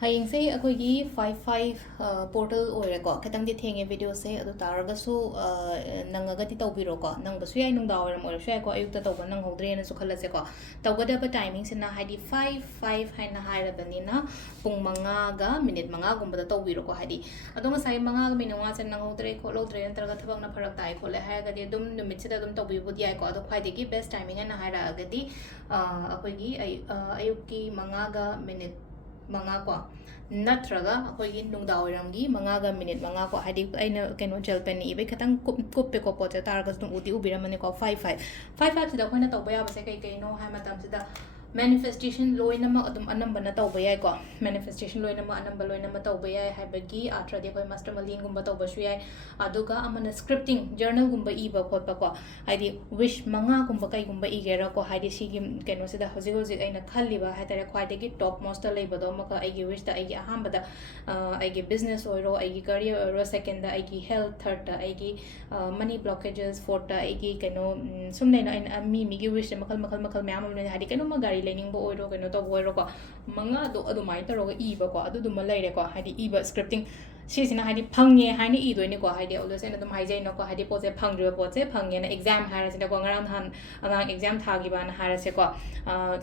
Hayeng say akoigi 55 portal oireko khetang di thenge video se adu taragasu nangagati tawbiro ko nang basu yai nung dawaram oirshu yai ko ayukta tawba nang hodre na su khalase ko tawgada ba timing sina haidi 5 haina hairabani na pung manga ga minute manga gumba tawbiro ko haidi adonga sai manga ga minute nga sen nang hodre ko lodre entraga thabak na pharak tai ko le haigadi dum numit sida dum tawbibu di ai ko adu khwai degi best timing na haira agadi akoigi ayukki manga ga minute manga ko natraga akoigi nungdawiramgi manga ga minute manga ko hadi aina keno gel pen ibe khatang kup pe ko pote targas tung uti ubiramani ko 55 sida koina tawba ya base kai kai no ha matam sida manifestation loinama adum anamba na tawba yai ko manifestation loinama anamba loinama tawba yai habagi atra de koi master malin gumba tawba shu yai aduga amana scripting journal gumba iba khotpa ko hadi wish manga gumba kai gumba igera ko hadi sigi keno sida hoji aina khalliba hatare khwaidagi top most labor do maka aigi wish da aigi ahambada aigi business oiro aigi career oiro second da aigi health third da aigi money blockages fourth da aigi keno sumne na mi gi wish makal mayam amne hadi keno magari learning bo oiro keno to oiro ko manga do adu mai taro ga iba ko adu dum laire ko hadi iba scripting sisina hadi phangye haini i doini ko hadi always ena dum haijai no ko hadi pose phangre pose phangye na exam harase ko ngaram han angang exam thagi ban harase ko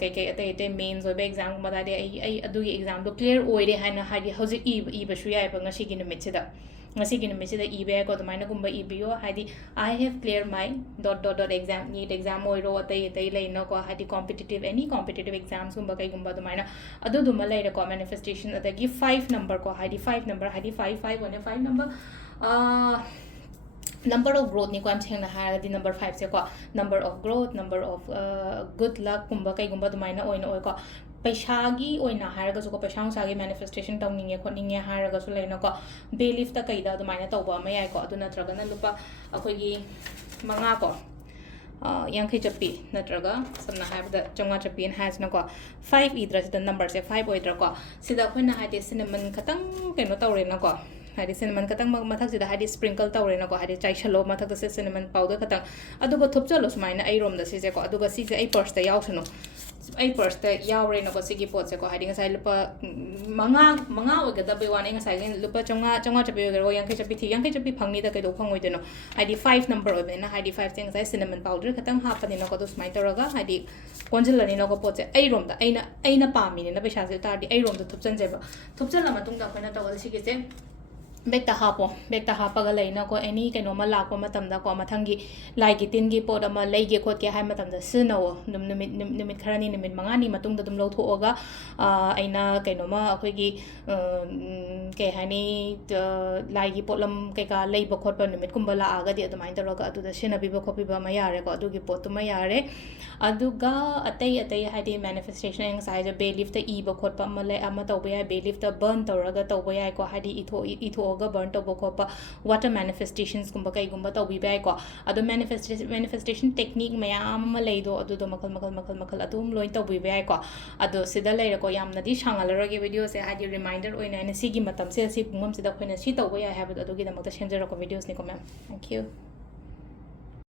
kai ate mains obe exam ma da de ai adu exam do clear oire haina hadi hoji i ba shu yai ba ngasi gi numit sida ngasi gi numit sida ibe ko to maina gumba ibio hadi I have cleared my dot exam neat exam oiro ate lai no ko hadi competitive any competitive exams gumba kai gumba to maina adu dum lai ko manifestation adagi 5 number ko hadi 5 number hadi 5 one 5 number number of growth ni ko am chengna haradi number 5 se ko number of growth number of good luck gumba kai gumba to maina oina oi ko paisa gi oina haraga so ko paisa sa gi manifestation tawninge khotninge haraga so leina ko belief ta kaida do maina tawba ma yai ko adu natraga na lupa akoi gi manga ko yankai chapi natraga samna habda chonga chapi en has na ko 5 idra the number se 5 oidra ko sida khoina hade cinnamon khatang keno tawre na ko hadi cinnamon khatang mathak sida hadi sprinkle tawre na ko hadi chai chalo mathak se cinnamon powder khatang adugo thopchalo sumaina ai rom da se ko aduga si se ai purse ta yawsano ai purse ta yawre na ko sigi pot se ko hadi ngasai lupa manga ogada be wan ngasai lupa chonga chapi go yankai chapi phangni da kai do phangoi deno hadi 5 number obe na hadi 5 thing ngasai cinnamon powder khatang hapani na ko do smai taraga hadi konjilani na ko pot se ai rom da aina pami ne na paisa se tardi ai rom da thopchan jeba thopchala matung da khoina tawal sigi se bekta hapaga leina ko any keno ma lakpa matamda ko mathangi lai gi tin gi pod ama lei ge khot ke hai matamda sinawo numit kharani numit mangani matung da dum lo thoga aina keno ma akhoi gi ke hani lai gi potlam ke ka lei ba khot pa numit kumba la aga di adumai taraga adu da sina bi ba khopi ba ma yare ko adu gi pot ma yare aduga atai hadi manifestation ang sai ja belief ta e ba khot pa ma le ama tawba ya belief ta burn tawraga tawba ya ko hadi itho ga burn to boko pa water manifestations gumba kai gumba to bi bai ko adu manifestation technique mayam ma leido adu do makal adum loin to bi bai ko adu sida leira ko yamna di shangalara ge video se hadi reminder oina na sigi matam se si pumam sida khoina si to ya have adu gi da makta shenjera ko videos ni ko ma'am thank you